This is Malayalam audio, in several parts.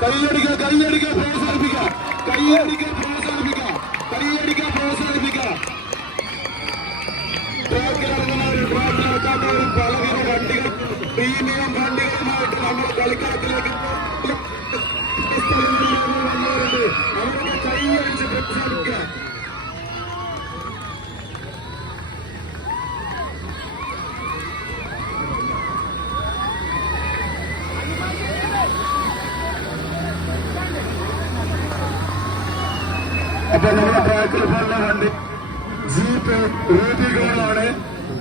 കൈയടിക്കുക കൈയടിക്കുക പ്രോത്സാഹിപ്പിക്കുക. കൈയടിക്കുക പ്രോത്സാഹിപ്പിക്കുക. കൈയടിക്കുക പ്രോത്സാഹിപ്പിക്കുക. ട്രാക്കിലിറങ്ങുന്നവരും ട്രാക്കിലിറക്കാത്തവരും പലവിധ വണ്ടികൾ പ്രീമിയം വണ്ടികളുമായിട്ട് നമ്മുടെ കളിക്കളത്തിലേക്ക് സ്ഥലങ്ങളിൽ നിന്ന് വന്നവരുണ്ട് അവരുടെ കൈയടിച്ച് പ്രോത്സാഹിപ്പിക്കുക അപ്പൊ നമ്മുടെ ട്രാക്കിൽ പോകുന്ന വണ്ടി ജീപ്പ് റൂബികളാണ്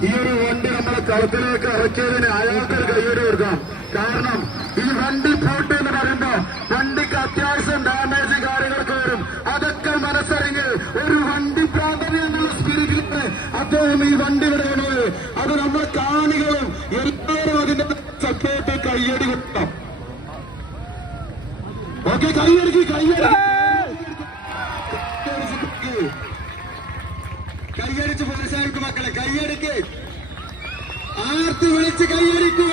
ഈ ഒരു വണ്ടി നമ്മളെ കളത്തിലേക്ക് ഇറക്കിയതിന് അയാൾക്കൊരു കയ്യടി കൊടുക്കാം. കാരണം ഈ വണ്ടി പോട്ട് എന്ന് പറയുമ്പോ വണ്ടിക്ക് അത്യാവശ്യം ഡാമേജ് കാര്യങ്ങളൊക്കെ വരും. അതൊക്കെ മനസ്സറിഞ്ഞ് ഒരു വണ്ടി പ്രാന്തന എന്നുള്ള സ്പിരിറ്റിലാണ് അദ്ദേഹം ഈ വണ്ടി കൊണ്ടുപോയത്. അത് നമ്മുടെ കാണികളും എല്ലാവരും അതിന്റെ സപ്പോർട്ട് കയ്യടി കൊടുക്കാം. ഓക്കെ കയ്യടിക്ക് കയ്യടി കൈയടിക്ക്. ആർത്തി വിളിച്ച് കൈയടിക്ക്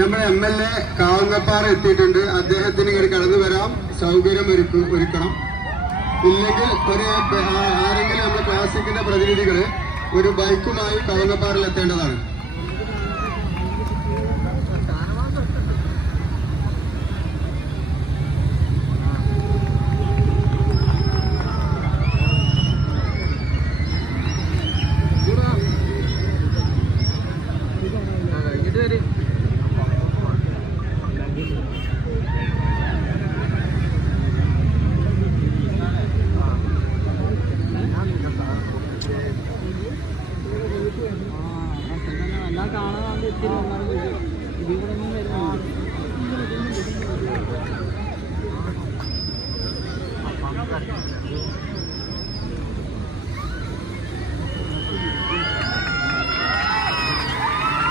നമ്മുടെ എം എൽ എ കാവങ്ങപ്പാറ എത്തിയിട്ടുണ്ട്. അദ്ദേഹത്തിന് ഇങ്ങനെ കടന്നു വരാം. സൗകര്യം ഒരുക്കും ഒരുക്കണം. ഇല്ലെങ്കിൽ ഒരു ആരെങ്കിലും നമ്മുടെ ക്ലാസിക്കിന്റെ പ്രതിനിധികൾ ഒരു ബൈക്കുമായി കവങ്ങപ്പാറയിൽ എത്തേണ്ടതാണ്.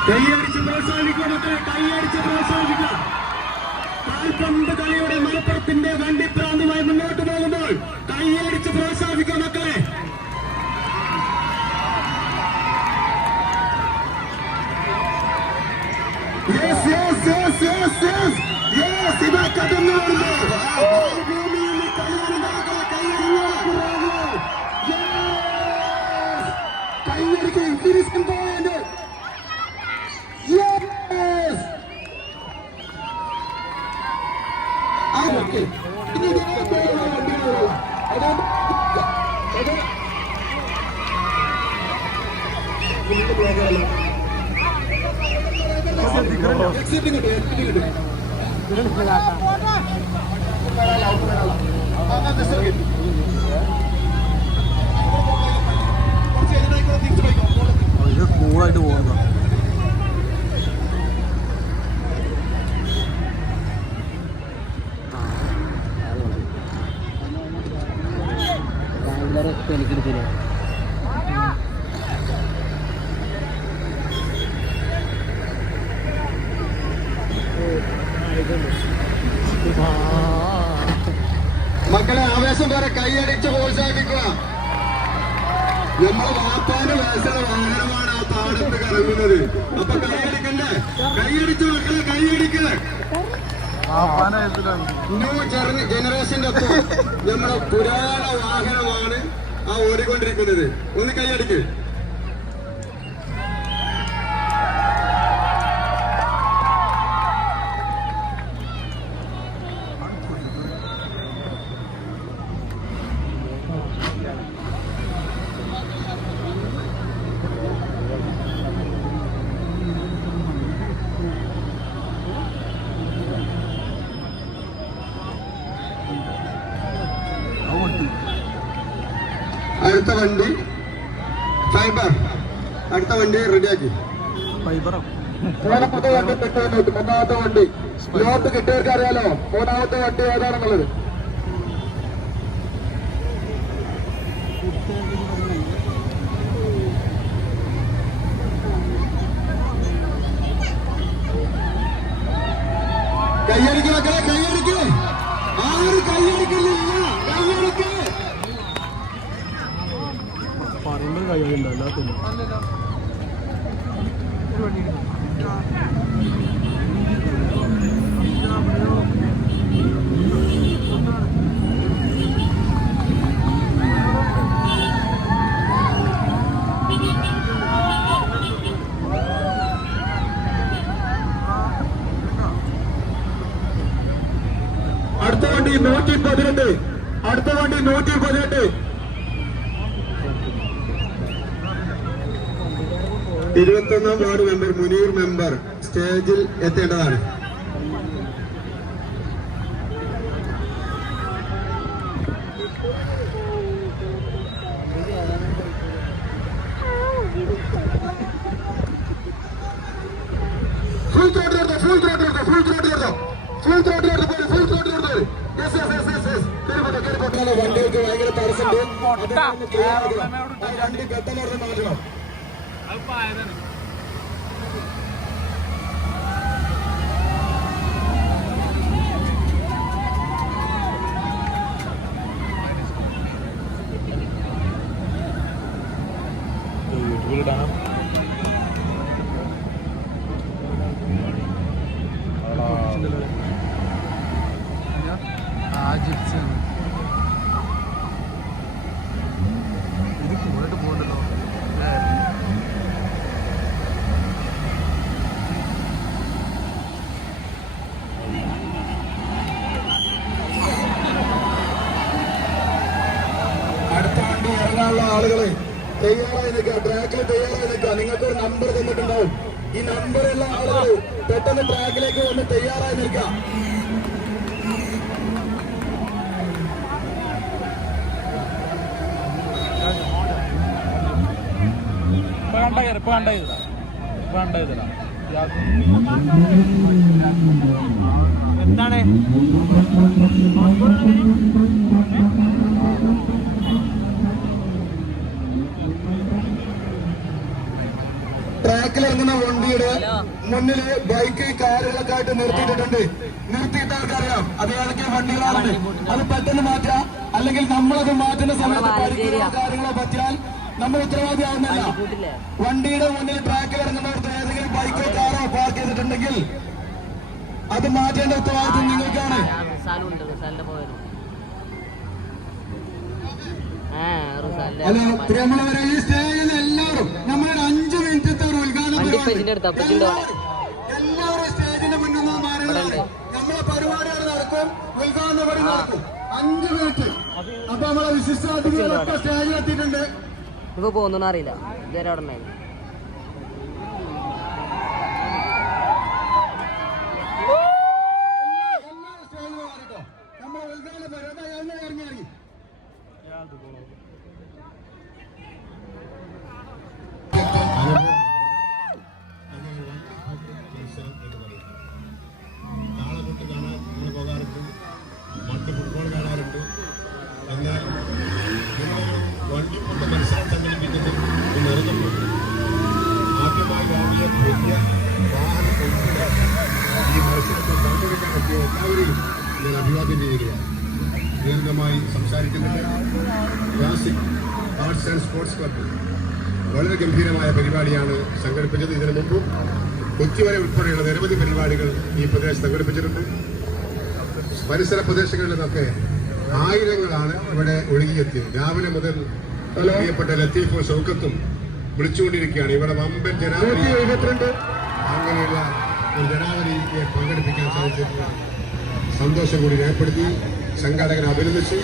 കൈയടിച്ച് പ്രോത്സാഹിക്കുക മക്കളെ കൈയടിച്ച് പ്രോത്സാഹിക്കുക കാൽപന്ത് കളിയുടെ മലപ്പുറത്തിന്റെ വണ്ടിപ്രാന്തമായി മുന്നോട്ട് പോകുമ്പോൾ കൈയടിച്ച് പ്രോത്സാഹിക്കുക മക്കളെ Yes, yes, yes, yes, yes. Yes, ഇതാ കടന്നു വരുന്നു. കൈയടിക്കുക. Yes. മക്കളെ ആവേശം വരെ കൈയടിച്ച് പ്രോത്സാഹിപ്പിക്കുക. നമ്മൾ വാപ്പാന്റെ വയസ്സിലെ വാഹനമാണ് ആ താടത്ത് കറങ്ങുന്നത്. അപ്പൊ കൈയടിക്കണ്ടേ? കൈയടിച്ച് മക്കളെ കൈയടിക്കണേ ന്യൂ ജനറേഷന്റെ ഒപ്പം നമ്മുടെ പുരാണ വാഹനമാണ് ആ ഓടിക്കൊണ്ടിരിക്കുന്നത്. ഒന്ന് കൈയടിക്ക്. വണ്ടി. ഫൈബർ അടുത്ത വണ്ടി റെഡിയാക്കി ഫൈബറോ മൂന്നാമത്തെ വണ്ടി കിട്ടുന്നുണ്ട് മൂന്നാമത്തെ വണ്ടി. ലോട്ട് കിട്ടിയവർക്ക് അറിയാലോ? മൂന്നാമത്തെ വണ്ടി ഏതാണെന്നുള്ളത്? കയ്യടിക്ക് മക്കളെ കയ്യടിക്ക് ਜਾਵੇ ਲਾਲਾ ਤੇ ഇരുപത്തൊന്നാം വാർഡ് മെമ്പർ മുനീർ മെമ്പർ സ്റ്റേജിൽ എത്തേണ്ടതാണ്. ഫുൾ ത്രോട്ടിൽ എടുത്തോ ഫുൾ ത്രോട്ടിൽ എടുത്തോ ഫുൾ ത്രോട്ടിൽ എടുത്തോ. ഫുൾ ത്രോട്ടിൽ എടുത്തോ പോര് ഫുൾ ത്രോട്ടിൽ എടുത്തോ yes yes yes yes yes കേറിപ്പോട്ടെ കേറിപ്പോട്ടെ വണ്ടികൾക്ക് ഭയങ്കര തടസ്സമുണ്ട് രണ്ട് വണ്ടി മാറ്റണം. യൂട്യൂബിലിടാം പെട്ടെന്ന് ട്രാക്കിലേക്ക് വന്ന് തയ്യാറായി നിൽക്കുക. ഇപ്പൊ കണ്ട ഇപ്പൊ കണ്ട ചെയ്തതാ ഇപ്പൊ കണ്ട ചെയ്തതാ എന്താണ്? ട്രാക്കിൽ ഇറങ്ങുന്ന വണ്ടിയുടെ മുന്നിൽ ബൈക്ക് കാറുകളൊക്കെ ആയിട്ട് നിർത്തിയിട്ടുണ്ട് നിർത്തിയിട്ട് ആൾക്കറിയാം. അത് ഏതൊക്കെ വണ്ടികളാണ് അത് പെട്ടെന്ന് മാറ്റാം. അല്ലെങ്കിൽ നമ്മളത് മാറ്റുന്ന സമയത്ത് കാര്യങ്ങളോ പറ്റിയാൽ നമ്മൾ ഉത്തരവാദി ആവുന്നില്ല വണ്ടിയുടെ മുന്നിൽ ട്രാക്കിൽ ഇറങ്ങുന്നവർക്ക് ഏതെങ്കിലും ബൈക്കോ കാറോ പാർക്ക് ചെയ്തിട്ടുണ്ടെങ്കിൽ അത് മാറ്റേണ്ട ഉത്തരവാദിത്വം നിങ്ങൾക്കാണ്. ഹലോ പ്രിയമുള്ളവരെ ഈ സ്റ്റേജിൽ എല്ലാവരും നമ്മളുടെ അഞ്ചു മിനിറ്റത്തെ ഉദ്ഘാടന വണ്ടി പെജിന്റെ അടുത്താ പെജിന്റെ അവിടെ. എല്ലാവരും സ്റ്റേജിന്റെ മുന്നിൽ നിന്ന് മാറി നമ്മളെ പരിപാടികൾ നടക്കും. ഉദ്ഘാടന പടി നടക്കും. അഞ്ചു മിനിറ്റ് അപ്പൊ നമ്മളെ വിശിഷ്ട അതിഥികളൊക്കെ സ്റ്റേജിൽ എത്തിയിട്ടുണ്ട് ഇപ്പൊ ഇതുവരെ അവിടെ ഉണ്ടായിരുന്നു ഗംഭീരമായ പരിപാടിയാണ് സംഘടിപ്പിച്ചത്. ഇതിനു മുമ്പും കൊച്ചിവരെ ഉൾപ്പെടെയുള്ള നിരവധി പരിപാടികൾ ഈ പ്രദേശത്ത് സംഘടിപ്പിച്ചിട്ടുണ്ട്. പരിസര പ്രദേശങ്ങളിൽ നിന്നൊക്കെ ആയിരങ്ങളാണ് ഇവിടെ ഒഴുകിയെത്തിയത്. രാവിലെ മുതൽ പ്രിയപ്പെട്ട ലത്തീഫും ഷൗക്കത്തും വിളിച്ചുകൊണ്ടിരിക്കുകയാണ്. ഇവിടെ വമ്പൻ ജനാവലി. അങ്ങനെയുള്ള ഒരു ജനാവലിയെ പങ്കെടുപ്പിക്കാൻ സാധിച്ചിട്ടുള്ള സന്തോഷം കൂടി രേഖപ്പെടുത്തി സംഘാടകരെ അഭിനന്ദിച്ചു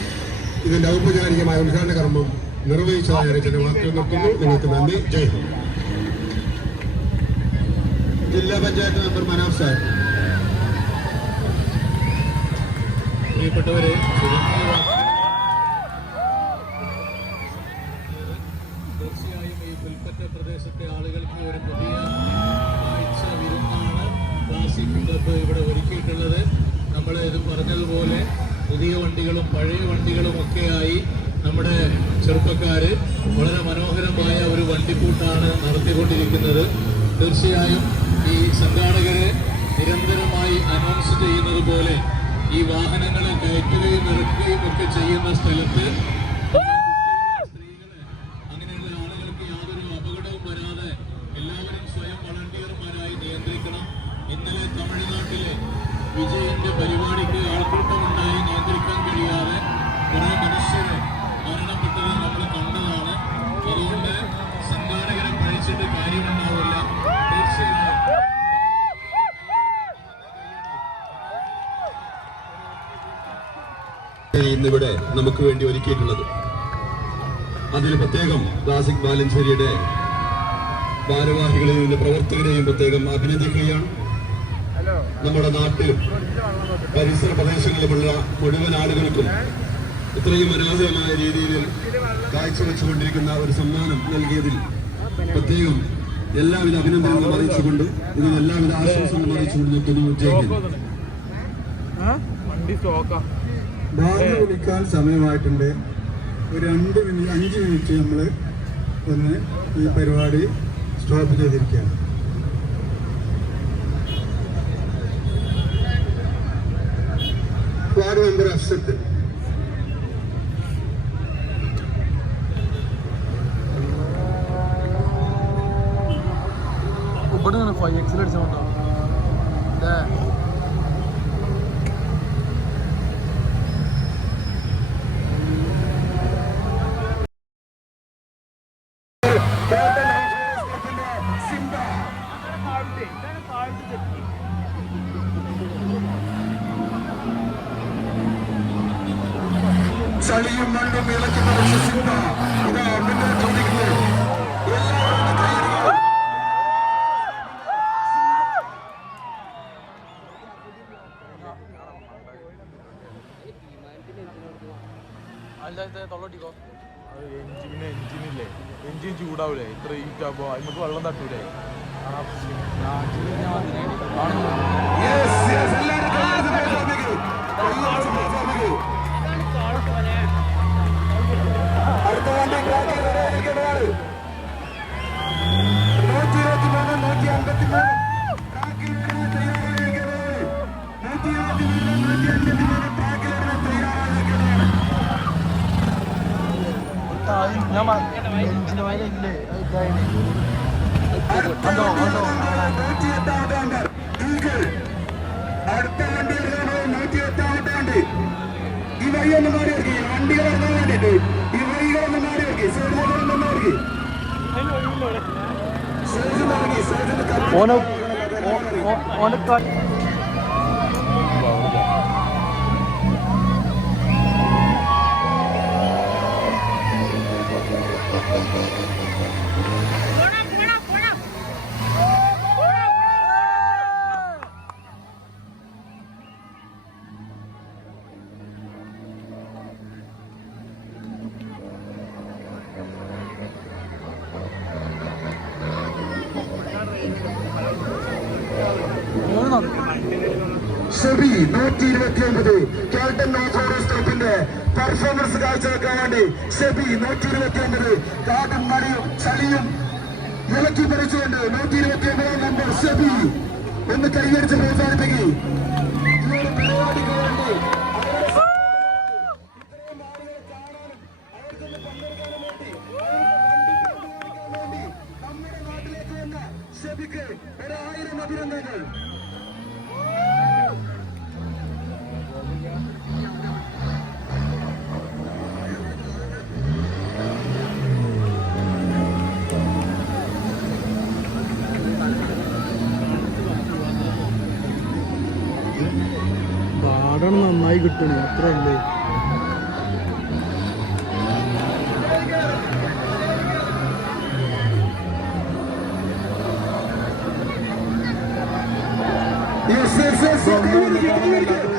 ഇതിന്റെ ഔപചാരികമായ ഉദ്ഘാടന കർമ്മം നിർവഹിച്ചതായി അറിയിച്ചതിന്റെ വാക്കുകൾ നിർത്തുന്നു നിങ്ങൾക്ക് നന്ദി. ജയ് ഹിന്ദ്. ജില്ലാ പഞ്ചായത്ത് മെമ്പർ മനാഫ് സാർ. പ്രിയപ്പെട്ടവരെ പ്രദേശത്തെ ആളുകൾക്ക് ഒരു പുതിയ കാഴ്ച വിരുന്നാണ് ക്ലാസിക് ക്ലബ്ബ് ഇവിടെ ഒരുക്കിയിട്ടുള്ളത്. നമ്മൾ ഇത് പറഞ്ഞതുപോലെ പുതിയ വണ്ടികളും പഴയ വണ്ടികളും ഒക്കെയായി നമ്മുടെ ചെറുപ്പക്കാര് വളരെ മനോഹരമായ ഒരു വണ്ടിക്കൂട്ടാണ് നടത്തിക്കൊണ്ടിരിക്കുന്നത്. തീർച്ചയായും ഈ സംഘാടകരെ നിരന്തരമായി അനൗൺസ് ചെയ്യുന്നത് പോലെ ഈ വാഹനങ്ങളെ കയറ്റുകയും ഇറക്കുകയും ഒക്കെ ചെയ്യുന്ന സ്ഥലത്ത് ഇന്നിവിടെ നമുക്ക് വേണ്ടി ഒരുക്കിയിട്ടുള്ളത്. അതിൽ പ്രത്യേകം ക്ലാസിക് ബാലഞ്ചേരിയുടെ ഭാരവാഹികളെയും പ്രവർത്തകരെയും പ്രത്യേകം അഭിനന്ദിക്കുകയാണ്. നമ്മുടെ നാട്ടിലും പരിസര പ്രദേശങ്ങളിലുമുള്ള മുഴുവൻ ആളുകൾക്കും ഇത്രയും മനോഹരമായ രീതിയിൽ കാഴ്ചവെച്ചുകൊണ്ടിരിക്കുന്ന ഒരു സമ്മാനം നൽകിയതിൽ പ്രത്യേകം എല്ലാവിധ അഭിനന്ദനങ്ങളും അറിയിച്ചുകൊണ്ട് ഇതിന് എല്ലാവിധ ആശംസകളും അറിയിച്ചുകൊണ്ട് നിൽക്കുന്നു. ജയിക്കുന്നു ബാങ്ക് വിളിക്കാൻ സമയമായിട്ടുണ്ട്. ഒരു രണ്ട് മിനിറ്റ് അഞ്ച് മിനിറ്റ് നമ്മൾ ഒന്ന് ഈ പരിപാടി സ്റ്റോപ്പ് ചെയ്തിരിക്കുകയാണ്. Ward member Afsath. ഇവിടെ ഫൈവ് എക്സിൽ അടിച്ചോണ്ടോ? എഞ്ചിനില്ലേ എഞ്ചിൻ ചൂടാവൂലേ? ഇത്ര ഹീറ്റ് ആകുമ്പോ അതിനമുക്ക് വെള്ളം തട്ടൂലേ? ഈ വഴി ഒന്ന് മാറി വെക്കി വണ്ടികൾ ഇറങ്ങാൻ വേണ്ടിട്ട് ഈ മാറി വെക്കി സൈഡിലൊന്ന് മാറി സൈഡിൽ ഇറങ്ങി സൈഡിൽ ഓന ഓനക്കാ ഓന് നൂറ്റി ഇരുപത്തി ഒമ്പത് കാൽട്ടൻ ഓഫ് ക്ലബിന്റെ പെർഫോമൻസ് കാഴ്ചവെക്കാൻ വേണ്ടി ഷെബി നൂറ്റി ഇരുപത്തി ഒമ്പത് കാട്ടും മണിയും ചളിയും ഇളക്കി പറിച്ചുകൊണ്ട് നൂറ്റി ഇരുപത്തി ഒമ്പതാം നമ്പർ ഷെബി ഒന്ന് കൈയടിച്ച് പ്രോത്സാഹിപ്പിക്കും. പാടണം നന്നായി കിട്ടണേ അത്ര അല്ലേ Yes, yes, yes, yes.